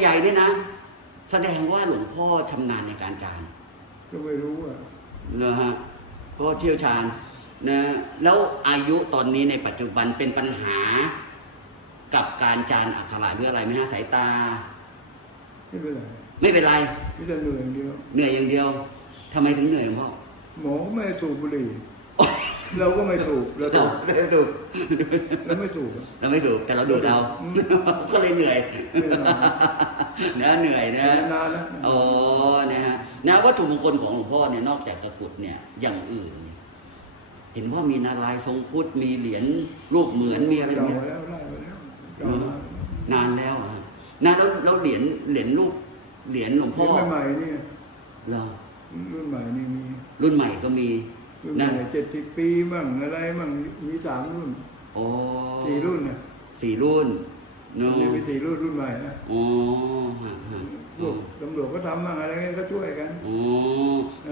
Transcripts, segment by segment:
ใหญ่ๆด้วยนะ แสดงว่าหลวงพ่อชำนาญในการจานก็ไม่รู้อะนะฮะเพราะเชี่ยวชาญนะแล้วอายุตอนนี้ในปัจจุบันเป็นปัญหา กับการจานอักขระหรืออะไรไหมฮะสายตา ไม่เป็นไรไม่เป็นไรไม่จะเหนื่อยอย่างเดียวเหนื่อยอย่างเดียวทำไมถึงเหนื่อยหลวงพ่อหมอก็ไม่ให้สูบบุหรี่ เราก็ไม่สูบเราเราสูบไม่ถูกเราไม่สูบอะเราไม่ถูกแต่เราดูดเอาอืมก็เลยเหนื่อยเหนื่อยมากนะเหนื่อยนะนานแล้วอ๋อนะฮะนะวัตถุมงคลของหลวงพ่อเนี่ยนอกจากตะกรุดเนี่ยอย่างอื่นเนี่ยเห็นว่ามีนารายณ์ทรงพุทธมีเหรียญรูปเหมือนมีอะไรเก่าเนี่ยแล้วไล่มาแล้วเก่าแล้วนานแล้วอะนะแล้วแล้วเหรียญเหรียญรูปเหรียญหลวงพ่อรุ่นใหม่ๆนี่เรารุ่นใหม่นี่มีรุ่นใหม่ก็มี รุ่นใหม่เจ็ดสิบปีมั่งอะไรมั่งมีสามรุ่นโอ้สี่รุ่นนะสี่รุ่นตอเนาะนนี้มีสี่รุ่นรุ่นใหม่นะโอ้ฮะฮะพวกตำรวจก็ทำมั่งอะไรเงี้ยก็ช่วยกันโอ้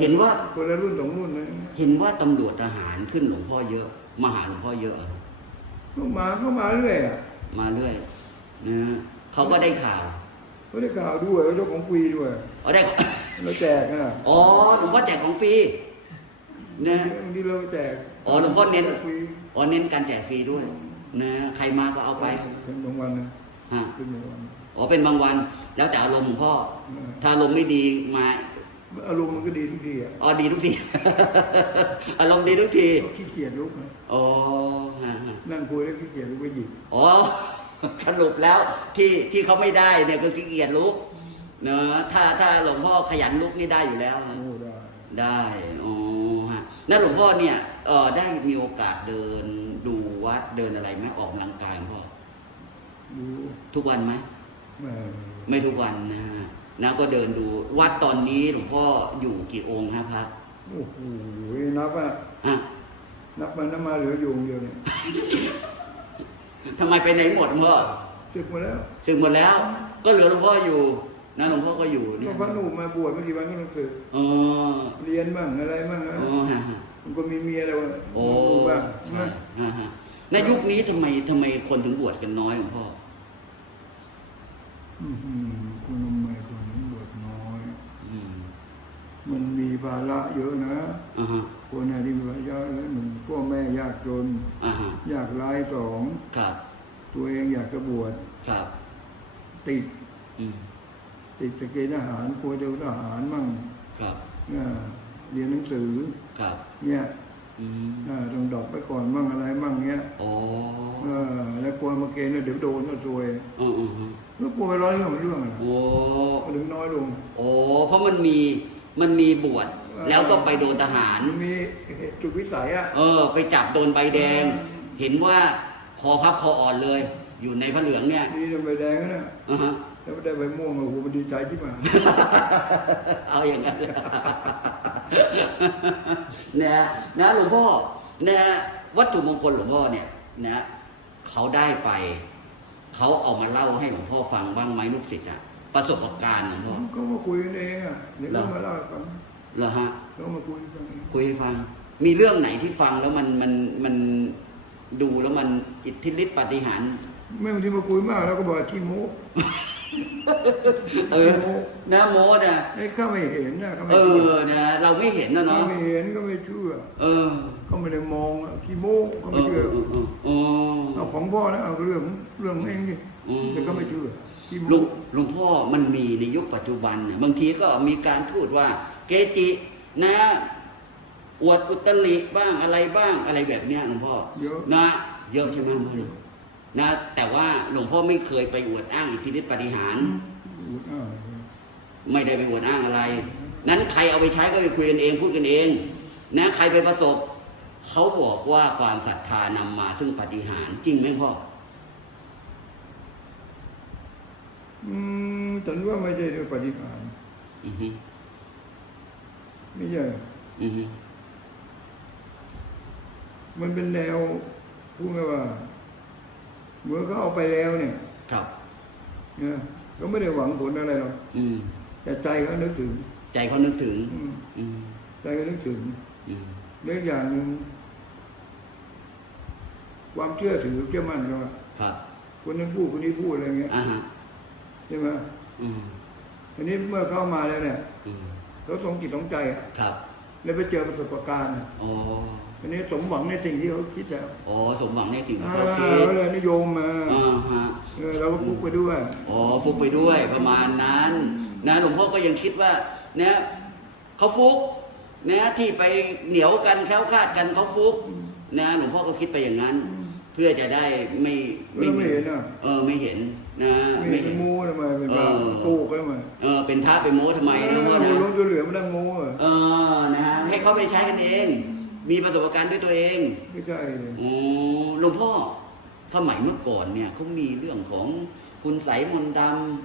เห็นว่าคนละรุ่นสองรุ่นเลยเห็นว่าตำรวจทหารขึ้นหลวงพ่อเยอะมาหาหลวงพ่อเยอะเหรอก็มาก็มาเรื่อยอะมาเรื่อยนะเขาก็ได้ข่าวเขาได้ข่าวด้วยว่าเจ้าของฟรีด้วยอ๋อได้เราแจกอะอ๋อหลวงพ่อแจกของฟรี นะบางทีเราแจกอ๋อหลวงพ่อเน้นแจกฟรีอ๋อเน้นการแจกฟรีด้วยนะใครมาก็เอาไปเป็นบางวันนะฮะเป็นบางวันอ๋อเป็นบางวัน แล้วแต่อารมณ์ของพ่อ ถ้าอารมณ์ไม่ดีมาอารมณ์มันก็ดีทุกทีอะอ๋อดีทุกที อารมณ์ดีทุกทีก็ขี้เกียจลุกนะอ๋อฮะฮะนั่งคุยแล้วขี้เกียจลุกไปหยิบอ๋อสรุปแล้วที่ที่เขาไม่ได้เนี่ยก็ขี้เกียจลุกเนอะถ้าถ้าหลวงพ่อขยันลุกนี่ได้อยู่แล้วโอ้ได้ได้ อ๋อฮะนั่นหลวงพ่อเนี่ยเออได้มีโอกาสเดินดูวัดเดินอะไรไหมออกกำลังกายหลวงพ่อดูทุกวันไหมแม่ไม่ทุกวันนะฮะนะก็เดินดูวัดตอนนี้หลวงพ่ออยู่กี่องค์ฮะพระโอ้โหนับอะอะนับมันน้ำมาเหลืออยู่องค์เดียวเนี่ยทำไมไปไหนหมดหลวงพ่อศึกมาแล้วสึกหมดแล้ว ก็เหลือหลวงพ่ออยู่นะหลวงพ่อก็อยู่เนี่ก็ยพระหนุ่มมาบวชเมื่อกี่วันก็ต้องศึกอ๋อเรียนบ้างอะไรบ้างนะอ๋อฮะฮะ มันก็มีเมียแล้วโอ้บ้างใช่นะฮะฮะในยุคนี้ทำไมทำไมคนถึงบวชกันน้อยหลวงพ่อ อื้อหือคุณทำไมคนถึงบวชน้อย อืมมันมีภาระเยอะนะ อ่าฮะคนไหนที่มีภาระเยอะหนึ่งพ่อแม่ยากจน อ่าฮะยากไร้สองครับตัวเองอยากจะบวชครับติด อืมติดจะเกณฑ์ทหารกลัวจะทหารมั่งครับ อ่า เรียนหนังสือครับเนี่ยอืมอ่าต้องดรอกไปก่อนมั่งอะไรมั่งเนี้ยโอ้เออแล้วกลัวมาเกณฑ์เนี่ยเดี๋ยวโดนก็ซวยอืมอืมอืมแล้วกลัวไปร้อยเรื่องเรื่องอะโอ้ก็ถึงน้อยลง โอ้เพราะมันมีมันมีบวชแล้วก็ไปโดนทหาร มันมีเหตุจุดวิสัยอะ เออ ไปจับโดนใบแดง เห็นว่าคอพับคออ่อนเลย อยู่ในพระเหลืองเนี่ยดีจะใบแดงนะอ่าฮะ แล้วไม่ได้ใบม่วงโอ้โหมันดีใจที่มา เอาอย่างนั้น นะนะหลวงพ่อนะวัตถุมงคลหลวงพ่อเนี่ยนะเขาได้ไป เขาเอามาเล่าให้หลวงพ่อฟังบ้างไหมลูกศิษย์อะประสบการณ์หลวงพ่อก็มาคุยกันเองอะเดี๋ยวเหรอเขามาเล่าให้ฟังเหรอฮะเขามาคุยกันเองคุยให้ฟัง มีเรื่องไหนที่ฟังแล้วมันมันมันดูแล้วมันอิทธิฤทธิปาฏิหารย์ไม่บางทีมาคุยมากแล้วก็บอกขี้โม้ เออนะโมนะไอ้ข้าไม่เห็นนะเขาไม่เอเชื่ออนะเราไม่เห็นนะเขาเนาะไม่เห็นก็ไม่เชื่อเออเขาไม่ได้มองอะขี้โม้เขาเอไม่อเชื่อเออเออเออ เอาของพ่อนะเอาเรื่องเรื่องเองดิอืม แต่ก็ไม่เชื่อขี้หลโม้วงหลวงพ่อมันมีในยุคปัจจุบันเนี่ยบางทีก็มีการพูดว่า เกจินะอวดอุตริบ้างอะไรบ้างอะไรแบบเนี้ยหลวงพ่อเยอะนะเยอะใช่ไหมพ่อ นะแต่ว่าหลวงพ่อไม่เคยไปอวดอ้างอิทธิฤทธิปาฏิหารย์อุดอ้าวไม่ได้ไปอวดอ้างอะไร นั้นใครเอาไปใช้ก็ไปคุยกันเองพูดกันเองนะใครไปประสบเขาบอกว่าความศรัทธานำมาซึ่งปาฏิหารย์จริงไหมพ่ออืมฉันว่าไม่ใช่ด้วยปฏิหารอือฮึไม่ใช่อือฮึมันเป็นแนวพูดง่ายว่า เมื่อเขาเอาไปแล้วเนี่ยครับนะก็ไม่ได้หวังผลอะไรหรอกอืมแต่ใจเขานึกถึง ใจเขานึกถึง อืมอืมใจเขานึกถึงอืมเรื่องอย่างหนึ่งความเชื่อถือเชื่อมั่นเขาอะครับคนนั้นพูดคนนี้พูดอะไรเงี้ยอ่าฮะใช่ไหมอืมทีนี้เมื่อเข้ามาแล้วเนี่ยอืมเขาตรงจิตตรงใจอะครับแล้วไปเจอประสบการณ์อะอ๋ อทีนี้สมหวังในสิ่งที่เขาคิดแล้วอ๋อสมหวังในสิ่งที่อ่าเขาคิดเขาเลยนิยมมาอ่าฮะเออเราก็พุกไปด้วยอ๋อฟุกไปด้วยประมาณนั้น นะหลวงพ่อก็ยังคิดว่าเนี่ยเขาฟุกนะที่ไปเหนียวกันแคล้วคลาดกันเขาฟุกนะหลวงพ่อก็คิดไปอย่างนั้น เพื่อจะได้ไม่เราไม่เห็นอะเออไม่เห็นนะไม่เห็นมูทำไมเป็นแบบเออกู้กันมาเออเป็นพระไปโม้ทำไมนะพ่อนะลงตัวเหลือมันได้งูอะเออนะฮะให้เขาไปใช้กันเอง มีประสบการณ์ด้วยตัวเองไม่ใช่โอ้หลวงพ่อสมัยเมื่อก่อนเนี่ยเขามีเรื่องของคุณใสยมนต์ด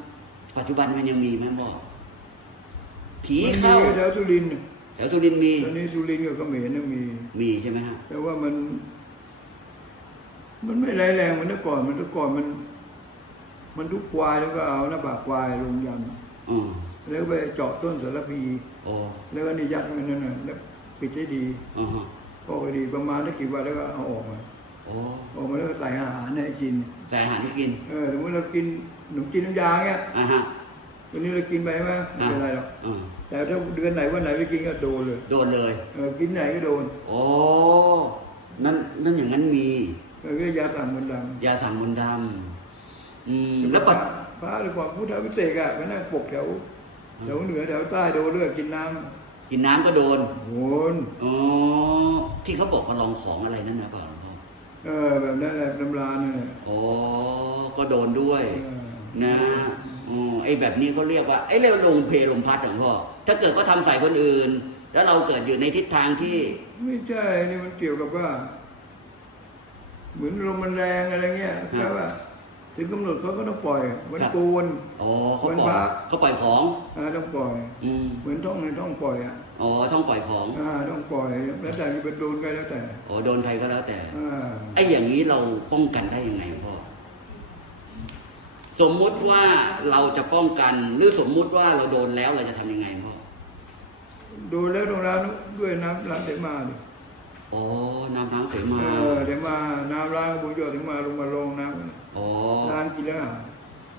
ำปัจจุบันมันยังมีไหมพ่อผีมันเข้ามีแถวสุรินทร์แถวตุรินทร์มีตอนนี้สุรินทร์กับเขมรเนี่ยมีมีใช่ไหมฮะแต่ว่ามัน มันไม่ร้ายแรงเหมือนเมื่อก่อน มันเมื่อก่อนมัน มันทุกควายแล้วก็เอาหน้าบากควายลงยันอ๋อแล้วไปเจาะต้นสารพีโอ้แล้วก็นี่ยัดมันนั่นน่ะแล้ว ปิดให้ดีอ๋อฮะพอไปดีประมาณได้กี่วันแล้วก็เอาออกมาโอ้ออกมาแล้วก็ใส่อาหารให้กิน แต่อาหารที่กินเออสมมติเรากินขนมจีนน้ำยาเงี้ยอ่าฮะวันนี้เรากินไปไหมไม่เป็นไรหรอกอ่าแต่ถ้าเดือนไหนวันไหนไปกินก็โดนเลยโดนเลยเออกินไหนก็โดนโอ้นั่นนั่นอย่างนั้นมีเออก็ยาสั่งมันดังยาสั่งมนต์ดำอืมแล้วปัจพระหรือความพุทธวิเศษอะก็นั่งปกแถวแถวเหนือแถวใต้โดนเลือดกินน้ กินน้ำก็โดนำโหนอ๋อ ที่เขาบอกว่าลองของอะไรนั่นนะเปล่าหลวงพ่อเออแบบนั้นแหละตำราเนี่ยอ๋อ ก็โดนด้วย เออนะอ๋อไอ้แบบนี้เขาเรียกว่าไอ้เรียกว่าลงเพลมพัดหลวงพ่อ ถ้าเกิดเขาทำใส่คนอื่น แล้วเราเกิดอยู่ในทิศทางที่ ไม่ใช่นี่มันเกี่ยวกับว่า เหมือนลมมันแรงอะไรเงี้ยใช่ป่ะถึงกำหนดเขาก็ต้องปล่อยเหมือนกูน อ๋อเขาวันปล่อยพระ เขาปล่อยของ อ่าต้องปล่อย อืมเหมือนท่องในท่องปล่อยอะ อ๋อท่องปล่อยของอ่าต้องปล่อยแล้วแต่จะเป็นโดนใครแล้วแต่อ๋อโดนใครก็แล้วแต่อ่าไอ้อย่างนี้เราป้องกันได้ยังไงพ่อสมมุติว่าเราจะป้องกันหรือสมมุติว่าเราโดนแล้วเราจะทำยังไงพ่อโดนแล้วต้องล้างด้วยน้ำล้างเสมาดิอ๋อน้ำน้ำเสมาเออเสมาน้ำล้างบุญยอดเสมาลงมาลงน้ำอ๋อล้างกินแล้วหาย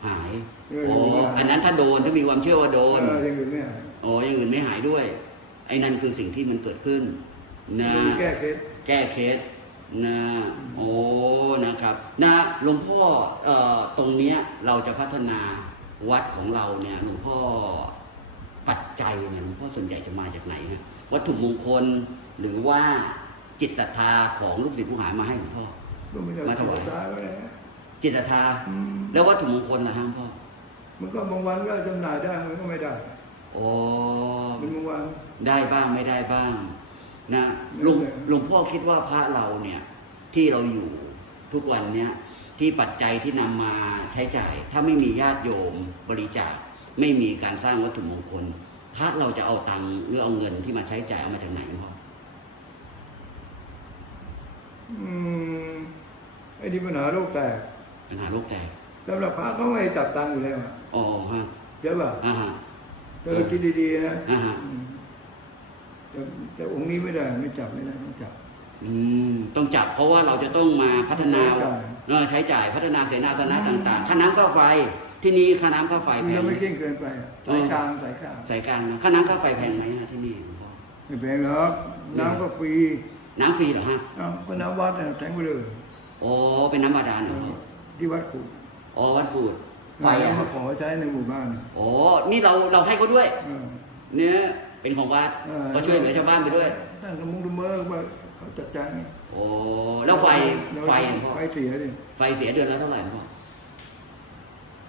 หายเอออ๋ออย่างนี้อันนั้นถ้าโดนถ้ามีความเชื่อว่าโดนเอออย่างอื่นไม่หายอ๋ออย่างอื่นไม่หายด้วยไอ้นั่นคือสิ่งที่มันเกิดขึ้นนะแก้เคล็ดแก้เคสนะโอ้นะครับนะหลวงพ่อเอ่อตรงเนี้ยเราจะพัฒนาวัดของเราเนี่ยหลวงพ่อปัจจัยเนี่ยหลวงพ่อส่วนใหญ่จะมาจากไหนฮะวัตถุมงคลหรือว่าจิตศรัทธาของลูกศิษย์ผู้หายมาให้หลวงพ่อก็ไม่ได้มาถวายตาก็ได้จิตศรัทธาอืมแล้ววัตถุมงคลล่ะฮะหลวงพ่อมันก็บางวันก็จำหน่ายได้มันก็ไม่ได้ โอ้เป็นบางวันได้บ้างไม่ได้บ้างนะไม่หลวงได้หลวงพ่อคิดว่าพระเราเนี่ยที่เราอยู่ทุกวันเนี้ยที่ปัจจัยที่นำมาใช้จ่าย ถ้าไม่มีญาติโยมบริจาคไม่มีการสร้างวัตถุมงคล พระเราจะเอาตังค์หรือเอาเงินที่มาใช้จ่ายเอามาจากไหนพ่ออืมไอ้ที่ปัญหาโรคแตกปัญหาโรคแตกสำหรับพระเขาไม่จับตังค์อยู่แล้วอะอ๋อฮะใช่ป่ะอ่าฮะ ถ้าเราคิดดีๆนะอ่าฮะอืมแต่แต่องค์นี้ไม่ได้ไม่จับไม่ได้ต้องจับ อืมต้องจับเพราะว่าเราจะต้องมาพัฒนาใช้จ่าย เออใช้จ่ายพัฒนาเสนาสนะต่างๆ ค่าน้ำค่าไฟที่นี่ค่าน้ำค่าไฟแพมันงจะไม่เข่งเกินไปอะสายกลางสายกลางสายกลางนะค่าน้ำค่าไฟแพงไหมฮะที่นี่หลวงพ่อไม่แพงหรอกน้ำก็ฟรีน้ำฟรีเหรอฮะเอ้าก็น้ำวัดน่ะแทงไปเลยอ๋อเป็นน้ำบาดาลเหรอ ที่วัดขุดอ๋อวัดพูด ไฟแล้วอะมาขอใช้ในหมู่บ้านอ๋อนี่เราเราให้เขาด้วย เออ เนี่ยเป็นของวัดเออ ก็ช่วยเหลือชาวบ้านไปด้วยท่านสมุงดมเมอร์ว่าเขาจัดการไงโอ้แล้วไฟไฟอะพ่อไฟเสียดิไฟเสียเดือนละเท่าไหร่พ่อ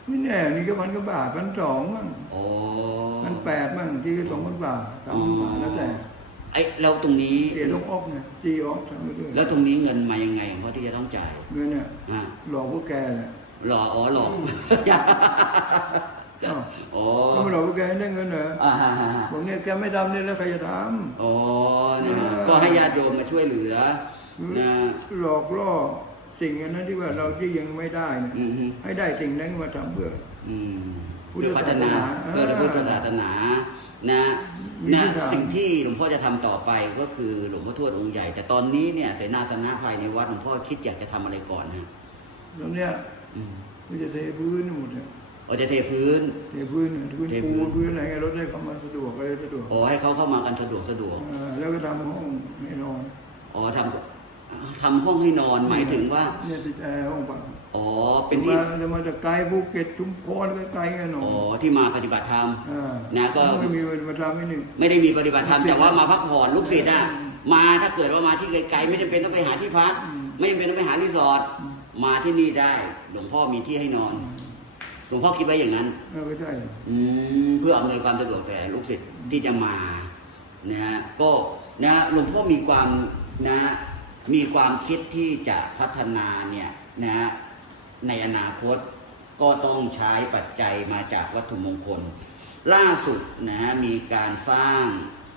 ไม่แน่นี่ก็พันกว่าบาทพันสองมั่งอ๋อพันแปดมั่งที่สองพันบาทสามพันบาทแล้วแต่ไอ้เราตรงนี้ เสียลงออกเนี่ยจีออกทำไปด้วยแล้วตรงนี้เงินมายังไงเพราะที่จะต้องจ่ายเงินเนี่ยอ่าหลอกพวกแกแหละ หลอกอ๋อหลอกเอ้าโอ้เขาไม่หลอกพวกแกให้ได้เงินเหรออ่าฮะฮะฮะผมเนี่ยแกไม่ทำเนี่ยแล้วใครจะทอ๋อนะฮะเออก็ให้ญาติโยมมาช่วยเหลือำนะหลอกล่อสิ่งอันนั้นที่ว่าเราที่ยังไม่ได้เนี่ยอืมฮึให้ได้สิ่งนั้นมาทำเพื่ออืมพุทธเพื่อพัฒนาศาสนาเพื่อพระพุทธศาสนานะมีนะที่ทางสิ่งที่หลวงพ่อจะทำต่อไปก็คือหลวงพ่อทวดองค์ใหญ่ แต่ตอนนี้เนี่ยเสนาสนะภายในวัดหลวงพ่อคิดอยากจะทำอะไรก่อนฮะแล้วเนี่ยอื มมันจะเทพื้นหมดเนี่ยเอเราจะเทพื้น เทพื้นพื้นเทปูพื้นพื้นอะไรเงี้ยรถได้เข้ามาสะดวกอะไรสะดวกอ๋อให้เขาเข้ามากันสะดวกสะดวกอ่าแล้วก็ทำห้องให้นอนอ๋อทำทำห้องให้นอนหมายถึงว่าเนี่ยติดแอร์ห้องพักอ๋อเป็นที่มาจะมาจากไกลภูเก็ตชุมพรก็ไกลกันหน่อยอ๋อที่มาปฏิบัติธรรมอ่านะก็ไม่มีมาทำให้หนึ่งไม่ได้มีปฏิบัติธรรมแต่ว่ามาพักผ่อนลูกศิษย์อะมาถ้าเกิดว่ามาที่ไกลๆไม่จำเป็นต้องไปหาที่พักอืมไม่จำเป็นต้องไปหารีสอร์ทอื มมาที่นี่ได้ หลวงพ่อมีที่ให้นอน หลวงพ่อคิดไว้อย่างนั้น เออไม่ใช่อืมเพื่ออำนวยความสะดวกแก่ลูกศิษย์ที่จะมานะฮะก็นะหลวงพ่อมีความนะมีความคิดที่จะพัฒนาเนี่ยนะในอนาคตก็ต้องใช้ปัจจัยมาจากวัตถุมงคล ล่าสุดนะฮะมีการสร้าง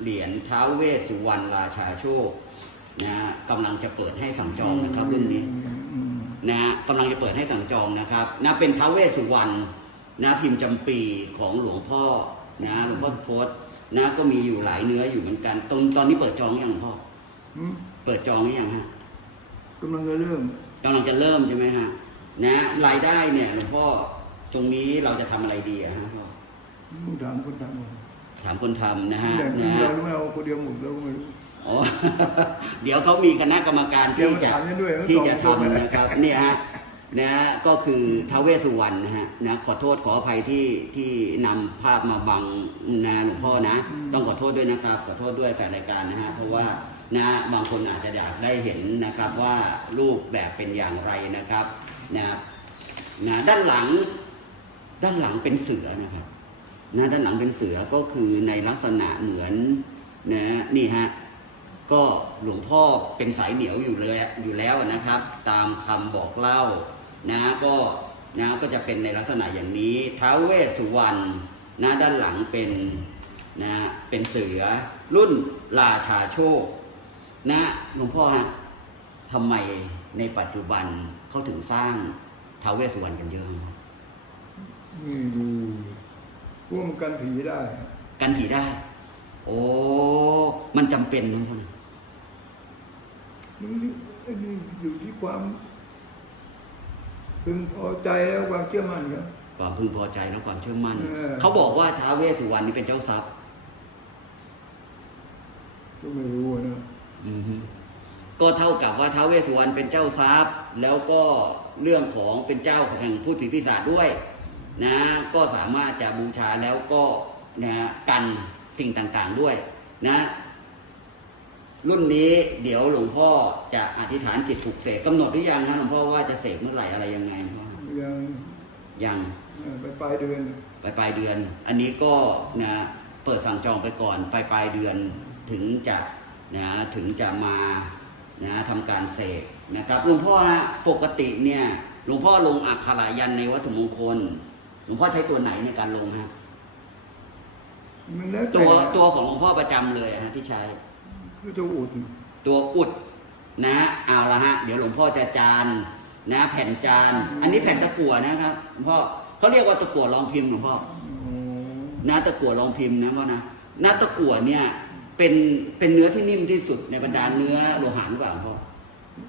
เหรียญท้าวเวสสุวรรณราชาโชคนะฮะกำลังจะเปิดให้สั่งจองนะครับรุ่นนี้อืม นะฮะกำลังจะเปิดให้สั่งจองนะครับนะเป็นท้าวเวสสุวรรณนะพิมพ์จำปีของหลวงพ่อนะหลวงพ่อโพสนะก็มีอยู่หลายเนื้ออยู่เหมือนกันตรงตอนนี้เปิดจองยังหลวงพ่ออืมเปิดจองหรือยังฮะกำลังจะเริ่มกำลังจะเริ่มใช่ไหมฮะนะรายได้เนี่ยหลวงพ่อตรงนี้เราจะทำอะไรดีอะฮะพ่อผู้ถามคนถามหมดถามคนทำนะฮะแต่คนนะเดียฮะวไม่เอาคนเดียวหมดเราก็ไม่รู้ อ๋อ เดี๋ยวเขามีคณะกรรมการที่จะเดี๋ยวมาถามกันด้วยว่าที่จะตอบตรงทำไหมนะครับเนี่ยฮะนะฮะก็คือท้าวเวสสุวรรณนะฮะนะขอโทษขออภัยที่ที่นำภาพมาบังนะหลวงพ่อนะ ต้องขอโทษด้วยนะครับ ขอโทษด้วยแฟนรายการนะฮะเพราะว่านะบางคนอาจจะอยากได้เห็นนะครับว่ารูปแบบเป็นอย่างไรนะครับนะนะด้านหลังด้านหลังเป็นเสือนะครับนะด้านหลังเป็นเสือก็คือในลักษณะเหมือนนะนี่ฮะ ก็หลวงพ่อเป็นสายเหนียวอยู่เลยอยู่แล้วนะครับ ตามคำบอกเล่านะก็นะก็จะเป็นในลักษณะอย่างนี้ท้าวเวสสุวรรณนะด้านหลังเป็นนะเป็นเสือรุ่นราชาโชคนะหลวงพ่อฮะทำไมในปัจจุบันเขาถึงสร้างท้าวเวสสุวรรณกันเยอะนี่ดูพวกมันกันผีได้ กันผีได้ โอ้ มันจำเป็นนะพ่อนะ นี่อันนี้อยู่ที่ความพึงพอใจแล้วความเชื่อมั่นครับ ความพึงพอใจและความเชื่อมั่น เออ เขาบอกว่าท้าวเวสสุวรรณนี่เป็นเจ้าทรัพย์ ก็ไม่รู้นะอือฮึก็เท่ากับว่าท้าวเวสสุวรรณเป็นเจ้าทรัพย์ แล้วก็เรื่องของเป็นเจ้าแห่งพูดผีปีศาจด้วยนะ ก็สามารถจะบูชาแล้วก็นะกันสิ่งต่างๆด้วยนะ รุ่นนี้เดี๋ยวหลวงพ่อจะอธิษฐานจิตถูกเสกกำหนดหรือยังนะหลวงพ่อว่าจะเสกเมื่อไหร่อะไรยังไงพ่อยังยังเอ่อไปปลายเดือนปลายปลายเดือน อันนี้ก็นะเปิดสั่งจองไปก่อนปลายปลายเดือนถึงจะนะถึงจะมานะทำการเสกนะครับหลวงพ่อฮะปกติเนี่ยหลวงพ่อลงอักขระยันในวัตถุมงคลหลวงพ่อใช้ตัวไหนในการลงฮะมันแล้วตัแต่วตัวของหลวงพ่อประจำเลยฮะที่ใช้คือ ตัวอุด ตัวอุดนะ เอาละฮะ เดี๋ยวหลวงพ่อจะจานนะ แผ่นจาน อันนี้แผ่นตะกั่วนะครับหลวงพ่อเขาเรียกว่าตะกั่วรองพิมพ์หลวงพ่ออ๋อนาตะกั่วรองพิมพ์นะพ่อนะนาตะกั่วเนี่ย เป็นเป็นเนื้อที่นิ่มที่สุดในบรรดาเนื้อโลหะหรือเปล่าพ่อ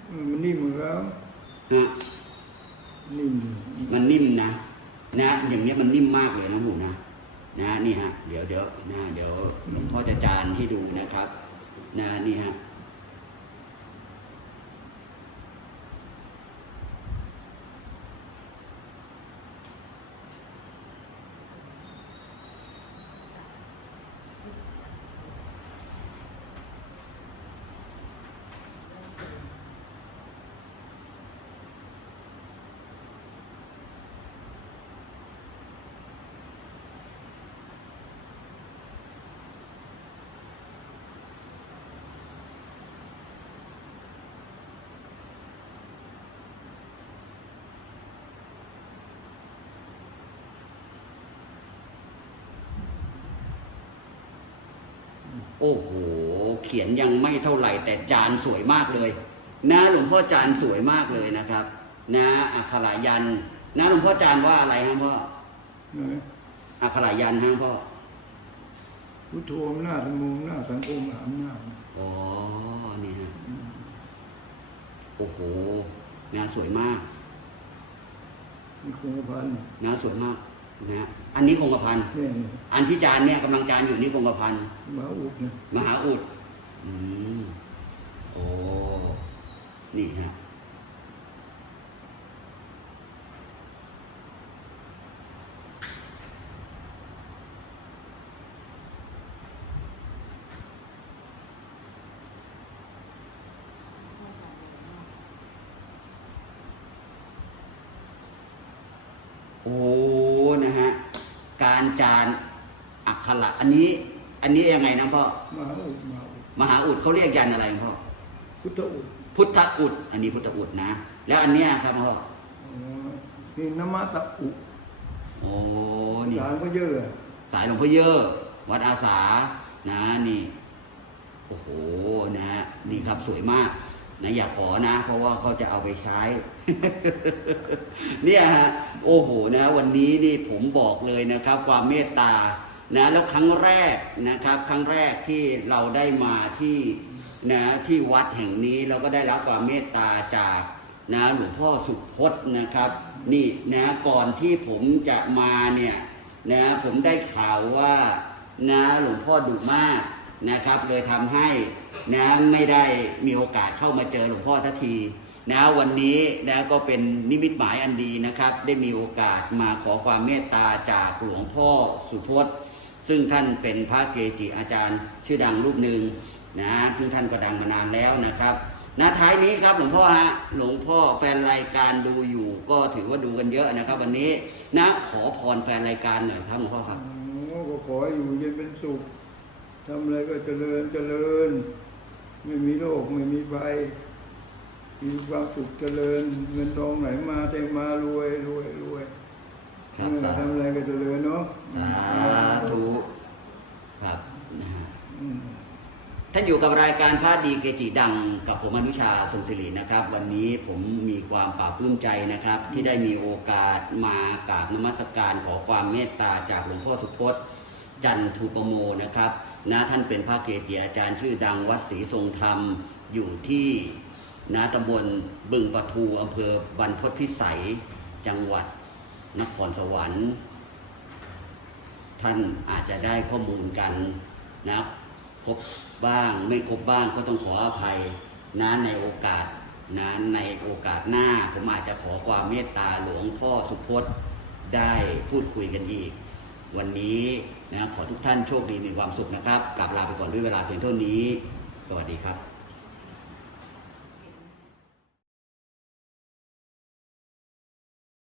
เออมันนิ่มอยู่แล้วฮะนิ่มอยู่มันนิ่มนะนะอย่างเนี้ยมันนิ่มมากเลยนะหนูนะนะนี่ฮะเดี๋ยวเดี๋ยวนะเดี๋ยวหลวงพ่อจะจานให้ดูนะครับ นะนี่ฮะ โอ้โห เขียนยังไม่เท่าไหร่ แต่จานสวยมากเลย นะหลวงพ่อจานสวยมากเลยนะครับ นะอักขระยันต์นะหลวงพ่อจานว่าอะไรฮะพ่อนะอักขระยันต์ฮะพ่อพุทโธอำนาจธรรมโมอำนาจสังคมอำนาจอ๋อนี่ฮะโอ้โหงานสวยมากมีคงกระพันงานสวยมากนะ อันนี้คงกระพันเนี่ยอันที่จานเนี่ยกำลังจานอยู่นี่คงกระพันหมาอุดเนี่ยมหาอุดอืมโอ้นี่ฮะโอ้นะฮะ การจานอักขระอันนี้ อันนี้ยังไงนะพ่อหมาอุดหมาอุดมหาอุดเขาเรียกยันอะไรพ่อพุทธอุดพุทธอุด อันนี้พุทธอุดนะ แล้วอันเนี้ยครับพ่ออ๋อนี่นามตะอุโอ้นี่สารก็เยอะอะสายหลวงพ่อเยอะ วัดอาสานะนี่โอ้โหนะฮะนี่ครับสวยมาก นะอย่าขอนะ เพราะว่าเขาจะเอาไปใช้ เนี่ยฮะโอ้โหนะ วันนี้นี่ผมบอกเลยนะครับ ความเมตตานะแล้วครั้งแรกนะครับ ครั้งแรกที่เราได้มาที่นะที่วัดแห่งนี้เราก็ได้รับความเมตตาจากนะหลวงพ่อสุพจน์นะครับ นี่นะก่อนที่ผมจะมาเนี่ยนะผมได้ข่าวว่านะหลวงพ่อดุมาก นะครับ เลยทำให้นะไม่ได้มีโอกาสเข้ามาเจอหลวงพ่อทันทีนะวันนี้นะก็เป็นนิมิตหมายอันดีนะครับ ได้มีโอกาสมาขอความเมตตาจากหลวงพ่อสุพจน์ ซึ่งท่านเป็นพระเกจิอาจารย์ ชื่อดังรูปหนึ่งนะซึ่งท่านก็ดังมานานแล้วนะครับนะท้ายนี้ครับหลวงพ่อฮะหลวงพ่อแฟนรายการดูอยู่ ก็ถือว่าดูกันเยอะนะครับ วันนี้นะขอพรแฟนรายการหน่อยครับหลวงพ่อครับอ๋อก็ขอให้อยู่เย็นเป็นสุข ทำอะไรก็เจริญเจริญ ไม่มีโรคไม่มีภัยมีความสุขเจริญ เงินทองไหลมาเทมารวยรวยรวยครับเออสาทำอะไรก็เจริญเนาะสาธุครับนะฮะอืมท่านอยู่กับรายการพระดีเกจิดังกับผมอนุชาทรงศิรินะครับ วันนี้ผมมีความปลาบปลื้มใจนะครับ ที่ได้มีโอกาสมากราบนมัสการขอความเมตตาจากหลวงพ่อสุพจน์ จันทูปโมนะครับนะท่านเป็นพระเกจิอาจารย์ชื่อดังวัดศรีทรงธรรมอยู่ที่นะตำบลบึงปะทูอำเภอบรรพตพิสัยจังหวัดนครสวรรค์ ท่านอาจจะได้ข้อมูลกันนะครบบ้างไม่ครบบ้างก็ต้องขออภัยนะในโอกาสนะในโอกาสหน้า ผมอาจจะขอความเมตตาหลวงพ่อสุพจน์ได้พูดคุยกันอีก วันนี้ นะขอทุกท่านโชคดีมีความสุขนะครับกลับลาไปก่อนด้วยเวลาเพียงเท่านี้ สวัสดีครับ